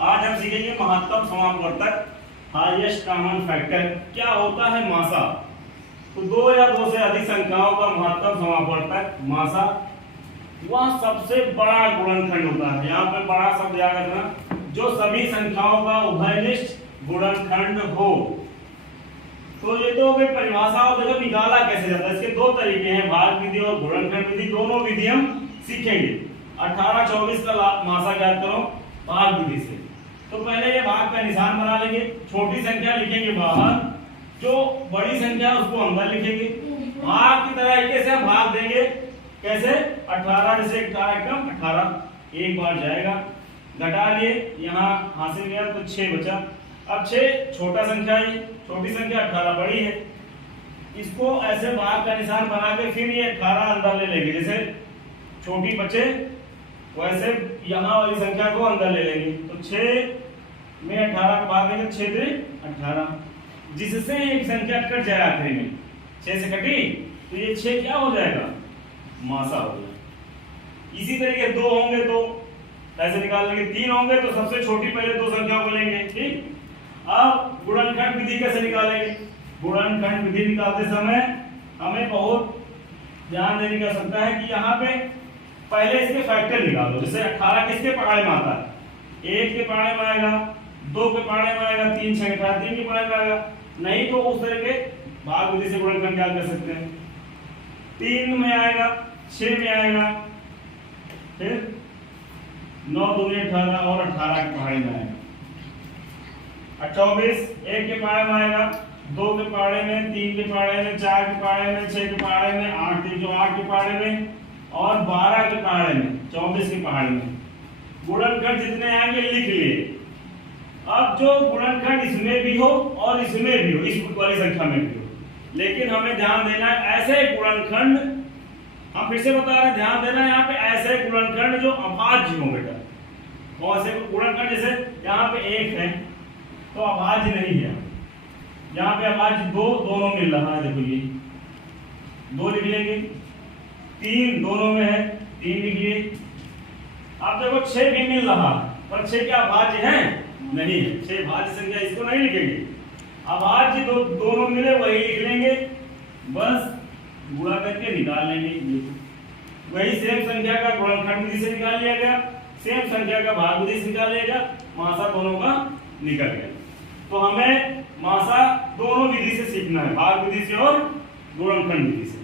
आज हम सीखेंगे महत्तम समापवर्तक, हाईएस्ट कॉमन फैक्टर। क्या होता है मासा? तो दो या दो से अधिक संख्याओं का महत्तम समापवर्तक मासा वह सबसे बड़ा गुणनखंड होता है। यहाँ पे बड़ा शब्द याद रखना, जो सभी संख्याओं का उभयनिष्ठ गुणनखंड हो। तो ये तो भाई परिभाषा और देखो निकाला कैसे जाता है। इसके दो तरीके हैं, भाग विधि और गुणनखंड विधि। दोनों विधि हम सीखेंगे। 18 24 का मासा ज्ञात करो भाग विधि से। तो पहले ये भाग का निशान बना लेंगे, छोटी संख्या लिखेंगे बाहर, जो बड़ी संख्या उसको अंदर लिखेंगे। भाग की तरीके से हम भाग देंगे कैसे? 18 जैसे 18 एक बार जाएगा, घटा लिए, यहाँ हासिल गया तो 6 बचा। अब 6 छोटा संख्या है, छोटी संख्या 18 बड़ी है। इसको ऐसे भाग का निशान बना के फिर ये 18 अंदर ले लेंगे, जैसे छोटी बचे वैसे यहाँ वाली संख्या को अंदर ले लेंगे। तो 6 में 18 का भाग देंगे, 6 3 18, जिससे एक संख्या कट जाए आखिरी में। 6 से कटी तो ये 6 क्या हो जाएगा? मासा हो जाएगा। इसी तरीके 2 होंगे तो ऐसे निकाल लेंगे, 3 होंगे तो सबसे छोटी पहले दो संख्याओं को लेंगे। ठीक, अब गुणनखंड विधि कैसे निकालेंगे? गुणनखंड विधि निकालते समय हमें बहुत ध्यान देने की आवश्यकता है कि यहाँ पे पहले इसके फैक्टर निकालो। जैसे 18 किसके पहाड़े में आता है? 1 के पहाड़े में आएगा, 2 के पहाड़े में आएगा, 3 6 18 3 के पहाड़े में आएगा। नहीं तो उस तरह के भाग विधि से गुणनखंड ज्ञात कर सकते हैं। 3 में आएगा, 6 में आएगा, फिर 9 2 18 और 18 के पहाड़े में आएगा। 24 1 के पहाड़े में आएगा, 2 के पहाड़े में, 3 के पहाड़े में, 4 के पहाड़े में, 6 के पहाड़े में, 8 3 जो 8 के पहाड़े में और 12 के पहाड़े में, 24 के पहाड़े में। गुणनखंड जितने आएंगे लिख लिए। अब जो गुणनखंड इसमें भी हो और इसमें भी हो, इस वाली संख्या में भी हो, लेकिन हमें ध्यान देना है ऐसे गुणनखंड, हम फिर से बता रहे हैं, ध्यान देना है यहाँ पे ऐसे गुणनखंड जो अभाज्य हो बेटा। कौन से गुणनखंड? जैसे यहाँ पे 1 है तो अभाज्य नहीं है, यहाँ पे अभाज्य 2 दोनों मिल रहा है, देखो ये 2 लिख लेंगे। 3 दोनों में है, 3 लिख लिए। अब देखो 6 भी मिल रहा है, पर 6 क्या अभाज्य है? नहीं है। 6 भाज्य संख्या, इसको नहीं लिखेंगे। अभाज्य दोनों मिले वही लिख लेंगे, बस गुणा करके निकाल लेंगे। वही सेम संख्या का गुणनखंड विधि से निकाल लिया गया, सेम संख्या का भाग विधि से निकाल लिया गया, मासा दोनों का निकल गया। तो हमें मासा दोनों विधि से सीखना है, भाग विधि से और गुणनखंड विधि से।